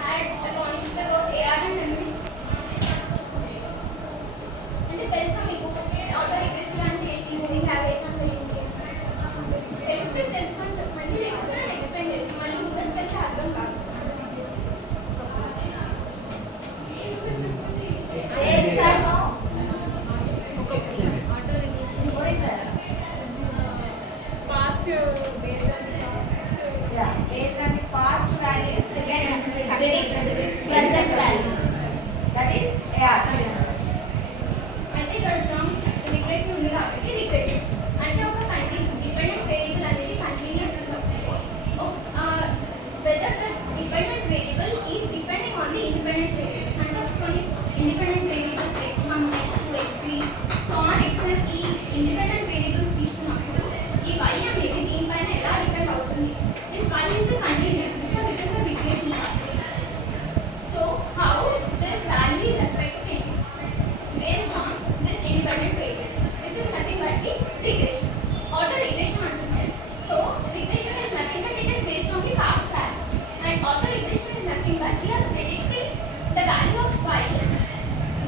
had a concept about ARMA అంటే తెలుసా మీకు ఆటో రిగ్రెసివ్ అంటే ఏంటి మూవింగ్ యావరేజ్ అంటే ఏంటి తెలిస్తే తెలుసుకొని చెప్పండి లేకపోతే నేను ఎక్స్ప్లెయిన్ చేస్తాను మళ్ళీ ముందుకు అర్థం కాదు Based on the past values, we can predict present values. That is AR. అంటే ఇక్కడ టర్మ్ రిగ్రెషన్ ఉంది కాబట్టి రిగ్రెషన్ అంటే ఒక డిపెండెంట్ వేరియబుల్ అనేది continuous whether the dependent variable is depending on the independent variables అంటే కొన్ని independent variables x1 x2 x3 so on xn ఈ ఇండిపెండెంట్ వేరియబుల్స్ తీసుకున్నప్పుడు ఈ y అనేది దీనిపైన ఎలా డిపెండ్ అవుతుంది this y is continuous because it is a regression path. So how this value is affecting based on this independent variables. This is nothing but the regression. Auto regression antunnadu. So regression is nothing but it is based on the past value. And auto regression is nothing but we are predicting the value of y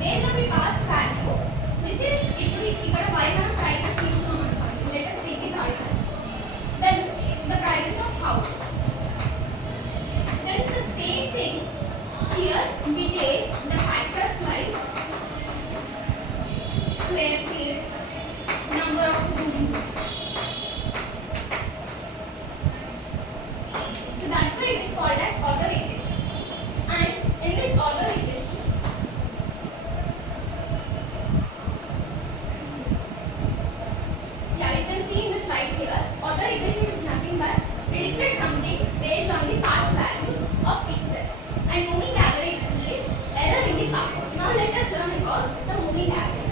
based on the past value, which is ikkada y మనం prices తీసుకున్నాం అనుకోండి. Let us take the prices. Then the prices of house. Then the same thing here we take the factors like square feet, number of rooms. So that's why it is called as autoregressive. And in this autoregressive, yeah, you can see in the slide here, autoregressive is nothing but predicted something based on the past values of itself. And moving average is error in the past. Now let us learn about the moving average.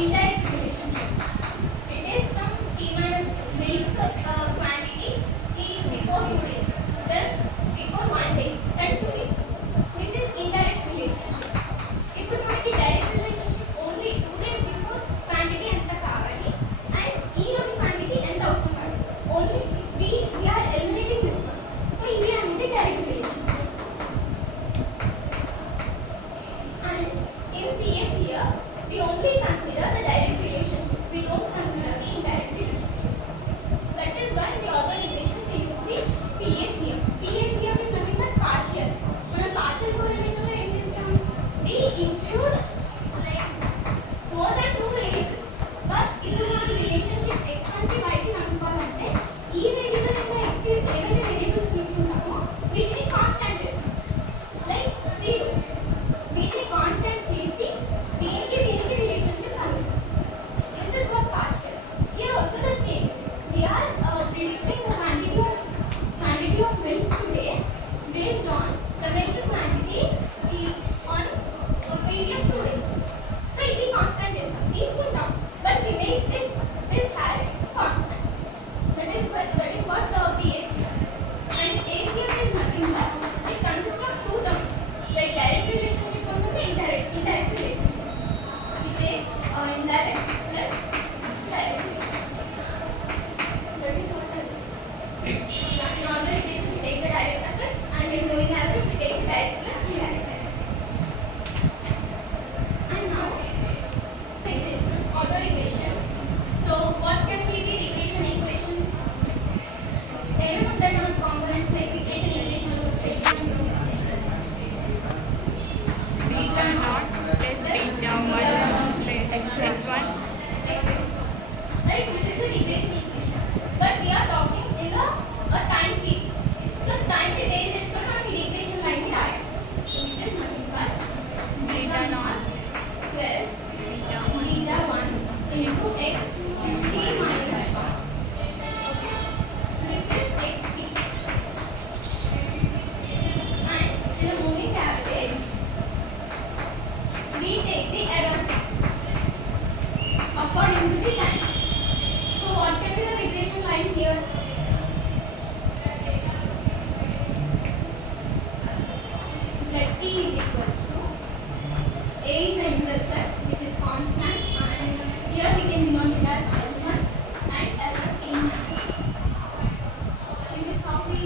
indirect relationship. It is from T minus 2. Milk quantity T before 2 days, then before 1 day, then 2 days. This is indirect relationship. ఇప్పుడు మనకి direct relationship only 2 days before quantity ఎంత కావాలి and ఈ రోజు quantity ఎంత అవసరం పడుతుంది. Only we are eliminating this one. So ఇది అనేది direct relationship. And in PS here we only consider the direct relationship. We don't consider the indirect relationship. That is why in the order equation we use the PS here. PS here is nothing but partial. మనం partial correlation లో ఏం చేస్తాం? We include like more than 2 variables. But ఇప్పుడు మనం relationship x1 కి y కి కనుక్కోవాలంటే ఈ variable ఇంకా x కి ఏవైతే వేరియబుల్స్ తీసుకుంటామో వీటిని కాన్స్టాంట్ చేస్తాం. లైక్ 0 వీటిని కాన్స్టాంట్ చేసి దీనికి relationship కనుక్కుంటాం. This is what partial. Here also the same. We are predicting the quantity of milk today based on the milk quantity on previous 2 days. So ఇది constant చేస్తాం తీసుకుంటాం but we make this as constant. That is what the PS here. And ACF is nothing but it consists of 2 terms. Like direct relationship ఉంటుంది, indirect relationship. We take indirect plus direct relationship. That is what the in order equation we take the direct methods and in moving average we take the direct plus indirect method. And now equation, order equation. So what can be the equation? ఏమేమి ఉంటాయి మన components like equation లో statement beta naught plus beta 1 plus x1. Right, this is the equation. But we are talking in a time series. So time ని base చేసుకొని మనం ఈ equation line ని రాయాలి. So which is nothing but beta naught plus beta 1 into x t minus 1. Okay, this is xt. And in a moving average we take the error terms according to the time. So what can be the regression line here? Zt is equals to A is the intercept which is constant and here we can denote it as L1 and L1 T minus 1. This is how we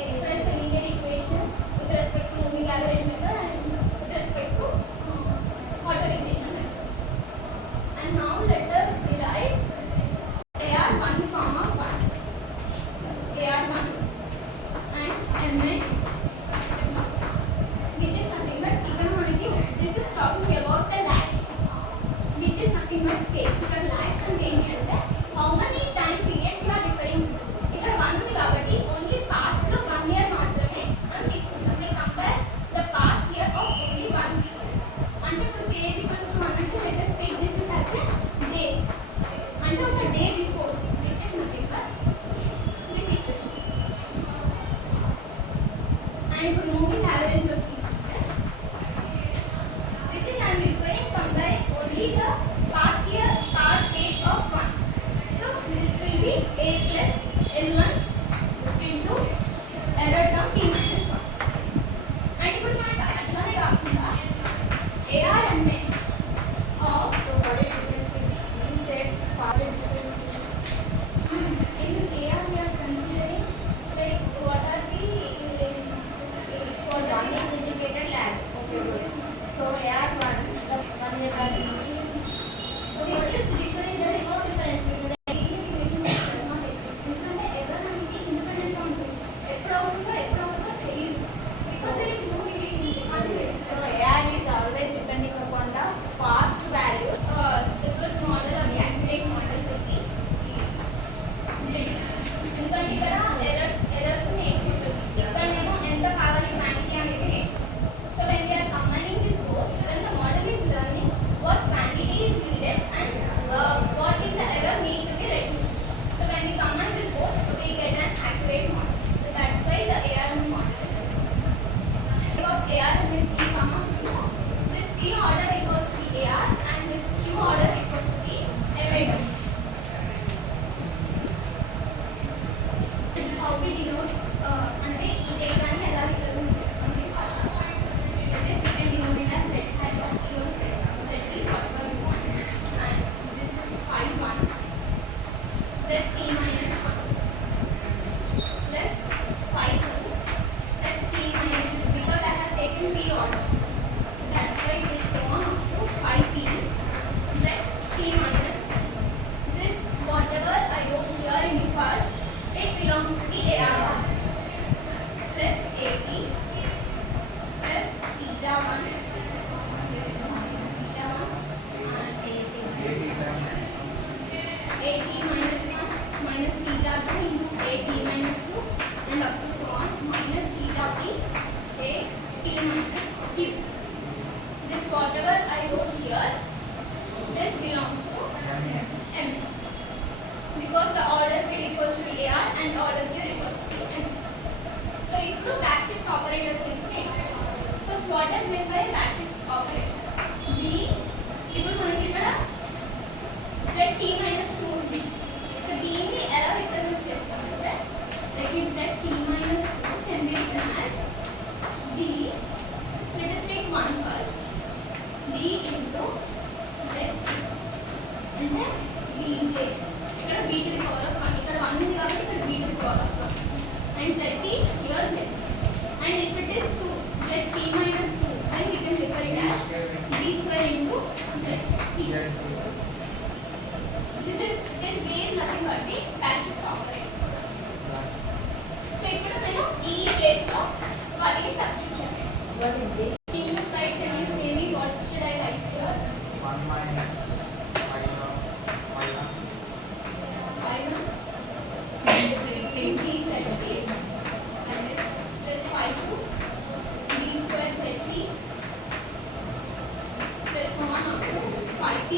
express the linear equation with respect to moving average method and with respect to order equation method. And now let us derive AR1, 1, AR1 and Mn, which is nothing but economic. This is talking about the lags, which is nothing but K. ఇక్కడ lags అంటే ఏంటి అంటే how many time periods you are referring to. ఇక్కడ 1 ఉంది కాబట్టి only past లో 1 year మాత్రమే మనం తీసుకుంటాం. We compare the past year of only 1 year. అంటే ఇప్పుడు K is equals to 1 అంటే let us take this as a day. అంటే ఒక day before which is nothing but this equation. And ఇప్పుడు మూవింగ్ యావరేజ్ లో తీసుకుంటే this is I am referring comparing only the past at minus 1 minus theta 2 into at minus 2 and up to so on minus theta t at t minus q. This whatever I wrote here, this belongs to M because the order P refers to AR and order Q refers to M. So if the backshift operator things change. First, what is meant by a backshift operator? B ఇప్పుడు మనకి ఇక్కడ ZT minus 2 ఉంది. So దీన్ని ఎలా represent చేస్తామంటే like if ZT minus 2 can be written as D. Let us take 1 first. D into ZT అంటే DJ. ఇక్కడ B to the power of 1. ఇక్కడ 1 ఉంది కాబట్టి ఇక్కడ B to the power of 1. And ZT here Z. And if it is 2 ZT minus 2 then we can refer it as D square into ZT. This B is nothing but the backshift operator. So ఇప్పుడు నేను ఈ place లో వాటిని substitute చేయాలి. What is this? In this slide can you say me what should I write here? 1 minus 5 ZT plus 5 D square ZT plus 1 up to 5T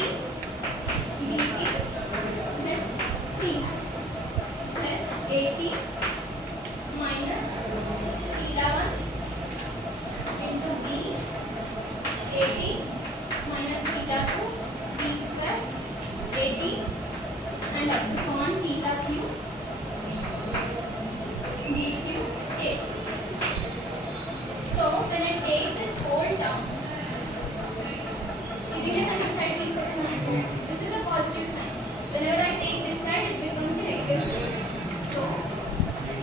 DT ZT plus 80 minus 11 into D 80 minus theta 2 D square 80 and up to so on theta q dq 8. So when I take this whole term, this is a positive sign. Whenever I take this side, it becomes the negative sign. So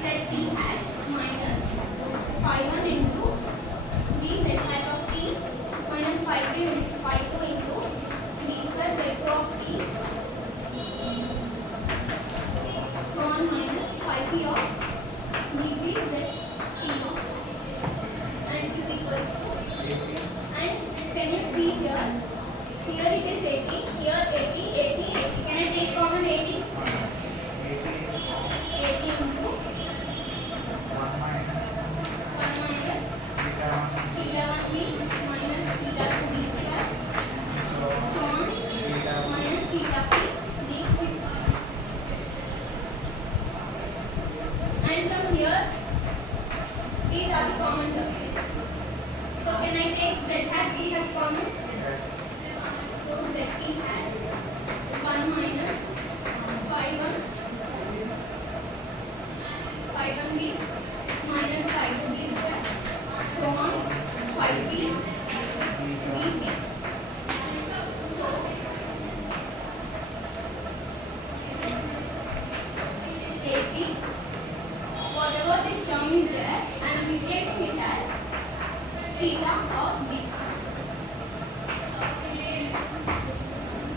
ZT hat minus 5 1 into D Z hat of T minus 5 2 into D square Z2 of T so on minus 5P of dP Z T naught and is equals to, and can you see here it is 80, here 80, 80, 80. Can I take common 80? 80 into 1 minus theta 1 D minus theta 2 D square so on minus theta P dQ. And from here, these are the common terms. So can I take Z hat B as common? So ZT hat 1 minus 5 1 5 1 B minus 5 2 B square so on 5B dB. So 80. Whatever this term is there, I am replacing it as theta of B.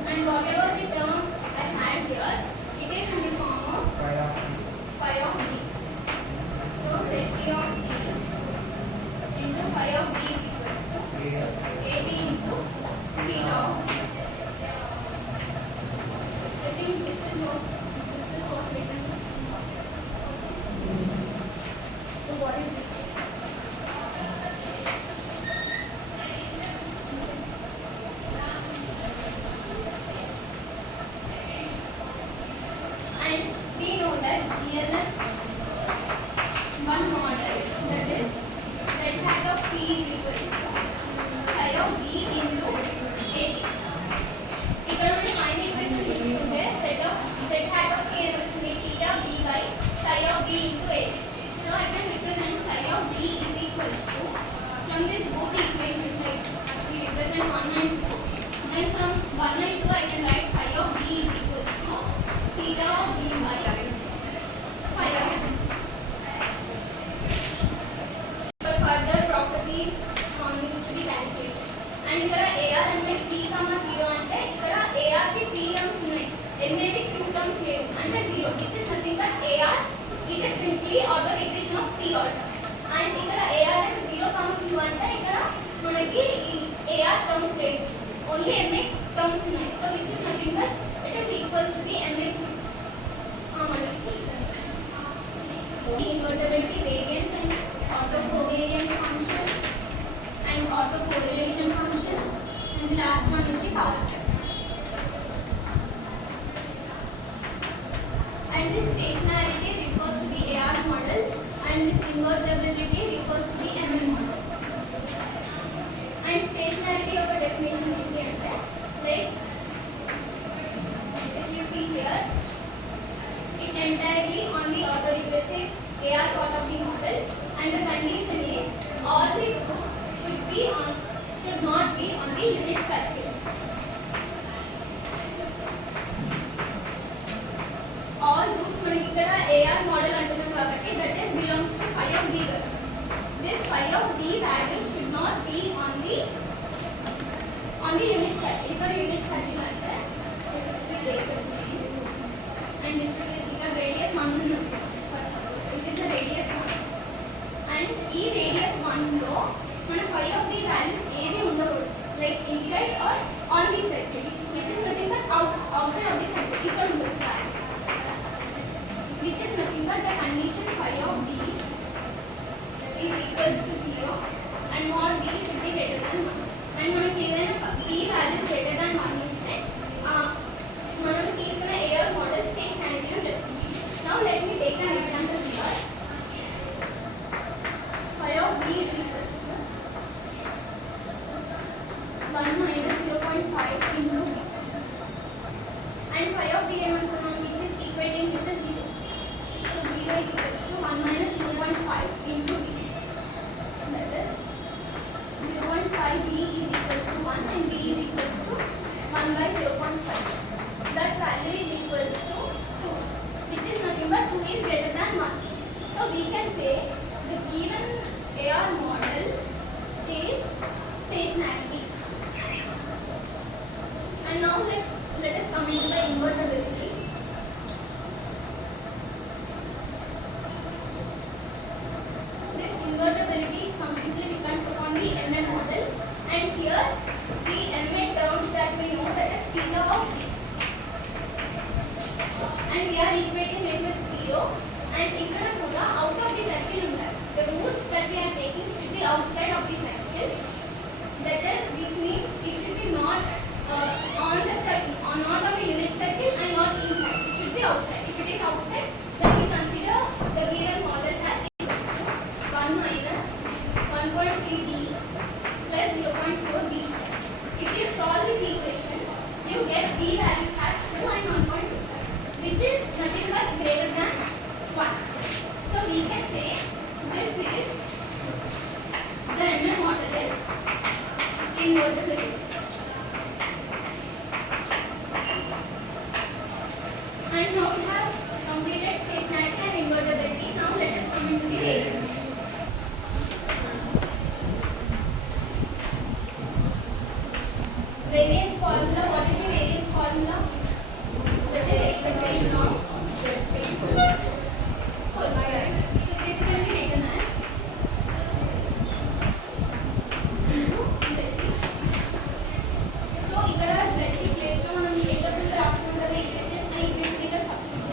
And whatever the term I had here, it is in the form of phi of D. So ZT of D into phi of D is equals to 80 into theta of D. I think this is what written. So what is it? And we know that GLN one model, that is Z hat of P is equals to phi of D into 80. Terms ఉన్నాయి. So which is nothing but it is equals to the MA model. Invertibility, variance and autocovariance function and autocorrelation function, and the last one is the power steps. And this stationarity refers to the AR model, and this invertibility refers to the MM model. And stationarity of a definition is like if you see here, it entirely on the autoregressive AR part of the model, and the condition is all the roots should not be on the unit circle. All roots మనకి ఇక్కడ AR model అంటున్నాం కాబట్టి that is belongs to phi of B. This phi of B value should not be on the unit circle. ఇక్కడ unit circle అంటే and if it is ఇక్కడ radius 1 ఉంది for suppose it is the radius 1 and ఈ radius 1 లో మన phi of the values ఏది ఉండకూడదు like inside or on the circle which is nothing but outside of the circle ఇక్కడ ఉండొచ్చు values which is nothing but the condition phi of b is equals to 0 and mod b should be greater than 1 and మనకి ఏదైనా b value greater than 1 ఇస్తే మనం తీసుకున్న AR model stationarity అని చెప్తుంది. Now let me take an example here. Phi of b is equals to 1 minus 0.5 into b. And phi of b ఏమనుకున్నాం which is equating with the 0. So 0 is equals to 1 minus 0.5 into b. That is 0.5 b is equals to 1 and b is equals to 1 by 0.5. That value is equals to 2, which is nothing but 2 is greater than 1. So we can say the given AR model is stationarity. And now let us come into the invertibility. This invertibility is completely depends upon the MA model, and here the MA terms that we know, that is theta of b. And we are equating it with 0 and ikkada kuda out of the circle undali. The roots that we are taking should be outside of the circle, that is which means it should be not on the circle or not on the unit circle and not inside. It should be outside. If it is outside, then we consider the given model as equals to 1 minus 1.3b plus 0.4b square. If you solve this equation, you get b values as 2 and 1.2, which is nothing but greater than 1. So we can say this is the MA model is invertibility. And now we have completed stationarity and invertibility. Now let us come into the variance. Variance formula. What is the variance formula? That is expectation of whole square. So this can be written as into ZT. So ఇక్కడ ZT place లో మనం ఏదో రాసుకుంటాం equation ఆ equation ఇక్కడ substitute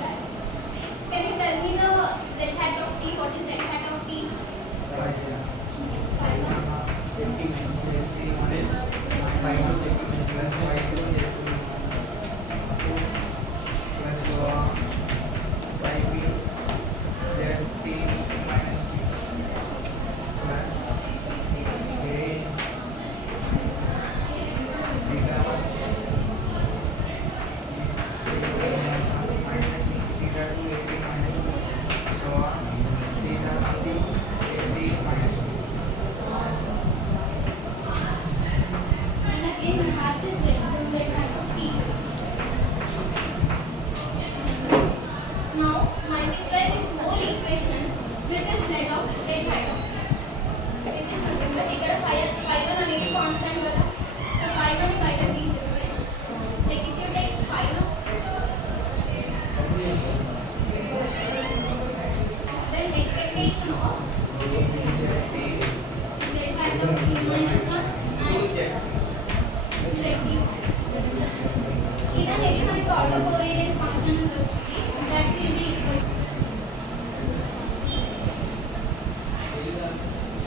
autocovariance function is వస్తుంది. That will be equal.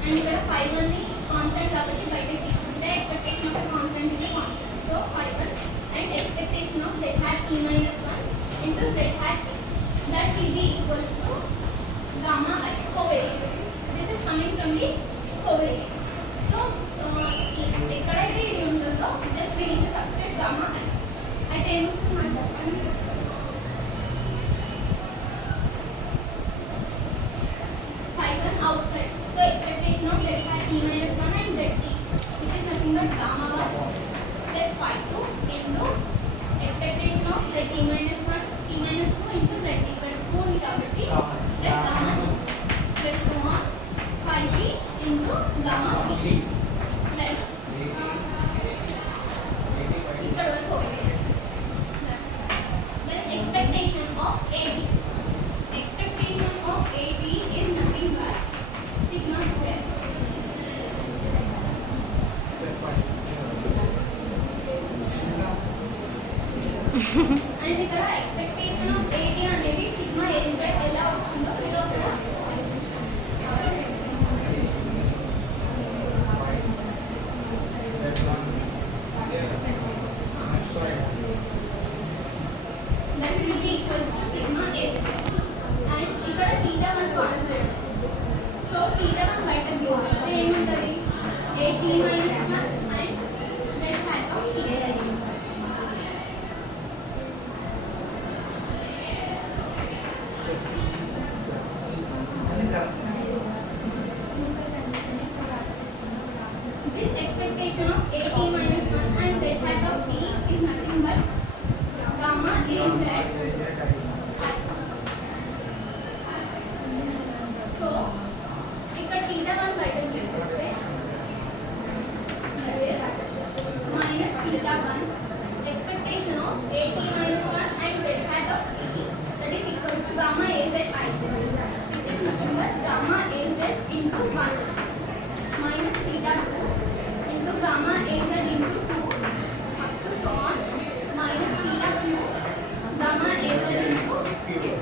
And ఇక్కడ phi 1 ని కాన్స్టెంట్ కాబట్టి బయటకి తీసుకుంటే ఎక్స్పెక్టేషన్ ఆఫ్ కాన్స్టెంట్ ఇది constant. So phi 1 and expectation of z hat t minus 1 into z hat t, that will be equals to gamma I, covariance. This is coming from the covariance. So ఎక్కడైతే ఇది ఉంటుందో just we need to substitute gamma I. అయితే ఏం వస్తుంది మనం చెప్పండి. Phi 1 outside. So expectation of z hat t minus 1 and zt, which is nothing but gamma 1 plus phi 2 into expectation of z t minus 1 t minus 2 into zt. ఇక్కడ 2 ఉంది కాబట్టి plus gamma 2 plus so on phi t into gamma t plus ఇక్కడ వరకు then expectation of AD. Expectation of AD is nothing but sigma square. And ఇక్కడ expectation of AD అనేది sigma A square ఎలా వచ్చిందో మీరు అక్కడ then Vg equals to sigma A square. And ఇక్కడ theta 1 constant. So theta 1 బయటకు తీసేస్తే ఏముంటది? AT minus 1 and z hat of t. This expectation of AT minus 1 and z hat of t is nothing but gamma A z I. So ఇక్కడ theta 1 బయటకు తీసేస్తే that is minus theta 1 expectation of AT minus 1 and z hat of t, that is equals to gamma A z I, which is nothing but gamma A z into 1 minus theta 2 into gamma A z into 2 up to so on minus theta q gamma A z into q.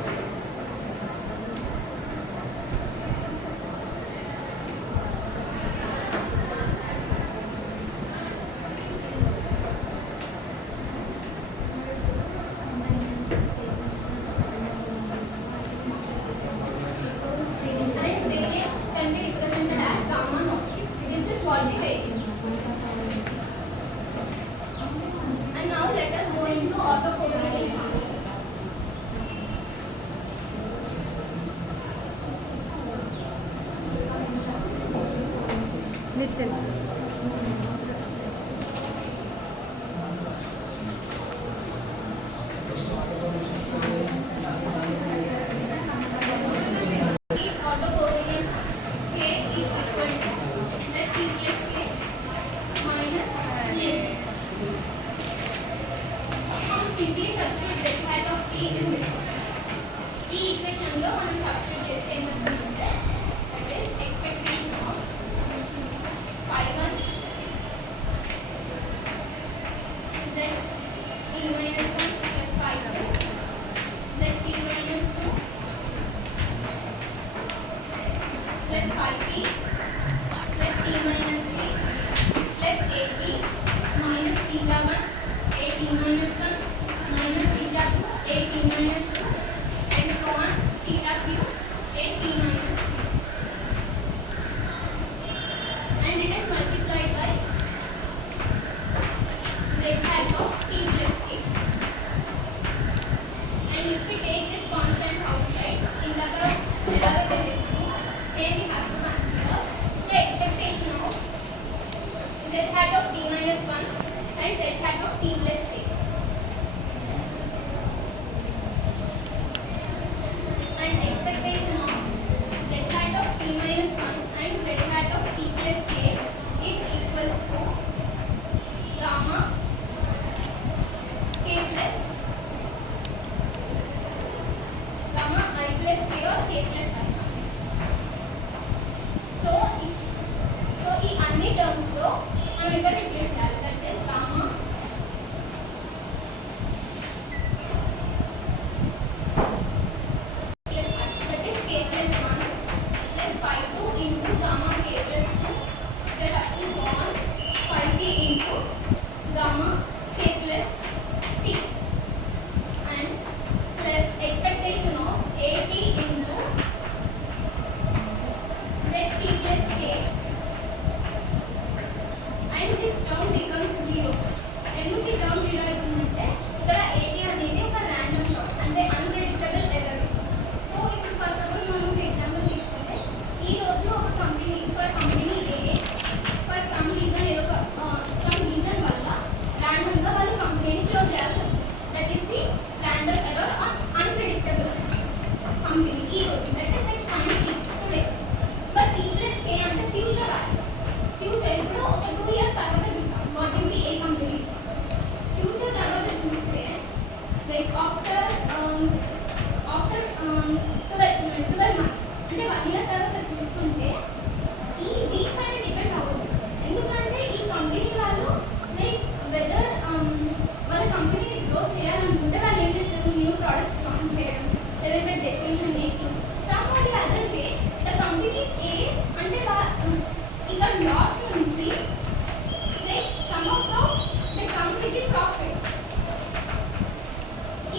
And variance can be represented as gamma naught. This is what the variance. And now let us go into autocovariance function. Little. Is autocovariance function. K is equal to let P plus K minus limit. Now simply substitute z hat of t in this one. ఈ equation లో మనం substitute చేస్తే ఏం వస్తుందంటే that is expectation of phi 1 z t minus 1 plus phi 2 z t minus 2 plus phi t z t minus 3 plus at minus theta 1 at minus 1 minus theta 2 at minus 2 and so on theta q at minus 3.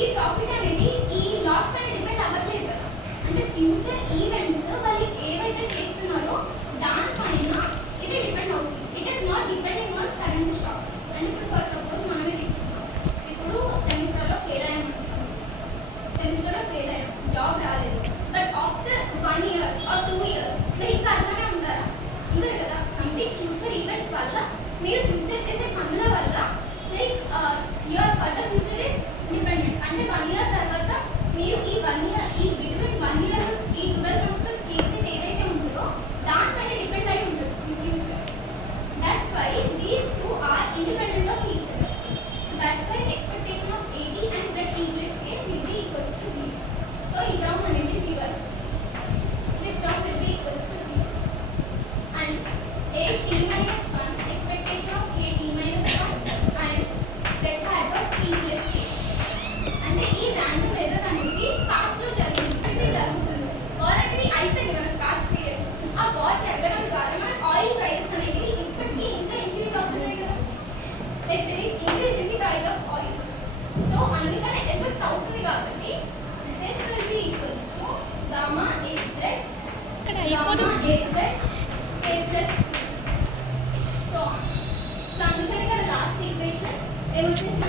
ఈ profit అనేది ఈ loss పైన depend అవ్వట్లేదు కదా. అంటే future events వాళ్ళు ఏవైతే చేస్తున్నారో దానిపైన ఇది డిపెండ్ అవుతుంది. It is not depending on current shock. And ఇప్పుడు ఫర్ సపోజ్ మనమే తీసుకుంటాం, ఇప్పుడు సెమిస్టర్లో ఫెయిల్ అయ్యాం, జాబ్ రాలేదు, but after 1 year or 2 years మీరు ఇంకా అలానే ఉంటారా? ఉండరు కదా. సంథింగ్ ఫ్యూచర్ ఈవెంట్స్ వల్ల, మీరు ఫ్యూచర్ చేసే పనుల వల్ల like your further future is dependent. అంటే 1 year తర్వాత మీరు ఈ 1 year ఈ బిట్వీన్ 1 year ఈ 12 months లో చేసేది ఏదైతే ఉంటుందో దానిపైన డిపెండ్ అయి ఉంటుంది మీ future. That's why these two are independent of each other. So that's why expectation of AD and Z plus K will be equals to 0. So ఈ టర్మ్ అనేది 0. This term will be equals to 0. And AT minus 1 expectation of AT minus 1 and that hat of T plus K. అంటే ఈ random error అనేది past లో జరుగుతుంది, already అయిపోయింది మన past period. ఆ వాచ్ జరగడం ద్వారా మన ఆయిల్ ప్రైసెస్ అనేది ఇప్పటికీ ఇంకా ఇంక్రీజ్ అవుతున్నాయి కదా. Like there is increase in the price of oil. So అందుకనే ఎఫెక్ట్ అవుతుంది కాబట్టి this will be equals to gamma AZ K plus 2. So అందుకని ఇక్కడ లాస్ట్ ఈక్వేషన్ ఏమొచ్చింది,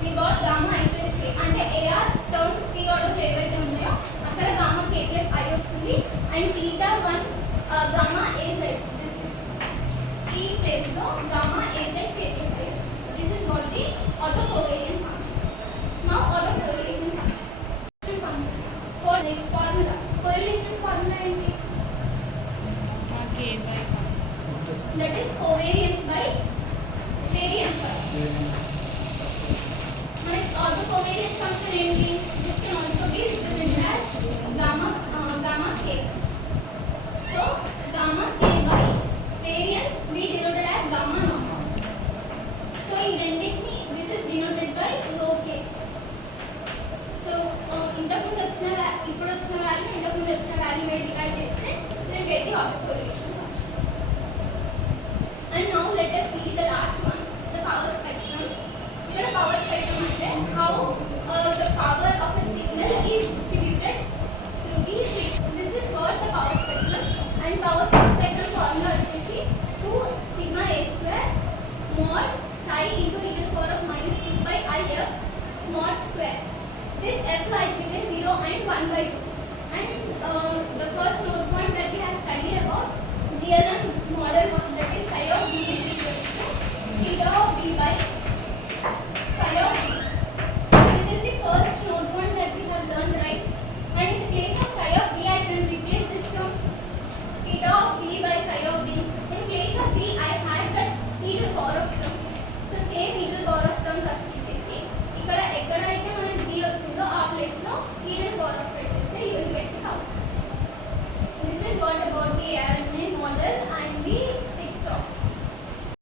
we got gamma I plus K. అంటే AR టర్మ్స్ P ఆర్డర్ ఏవైతే ఉన్నాయో అక్కడ gamma K plus I వస్తుంది. And theta 1 gamma AZ, this is ఈ place లో gamma AZ K plus I. This is what the autocovariance function. Now autocorrelation function. Formula correlation formula ఏంటి? That is covariance by variance. మన autocovariance function ఏంటి? This can also be represented as gamma k. So gamma k by variance we denoted as gamma naught. So ఈ రెండింటిని this is denoted by rho k. So ఇంతకుముందు వచ్చిన ఇప్పుడు వచ్చిన value ఇంతకుముందు వచ్చిన వాల్యూ మీద డివైడ్ చేస్తే we'll get the autocorrelation function. And now let us see the last one, the power spectrum. Here power spectrum అంటే how the power of a signal is distributed through the frequency. This is what the power spectrum. And power spectrum formula వచ్చేసి 2 sigma a square mod psi into e to the power of minus 2 by I f mod square. This f lies between 0 and 1/2. And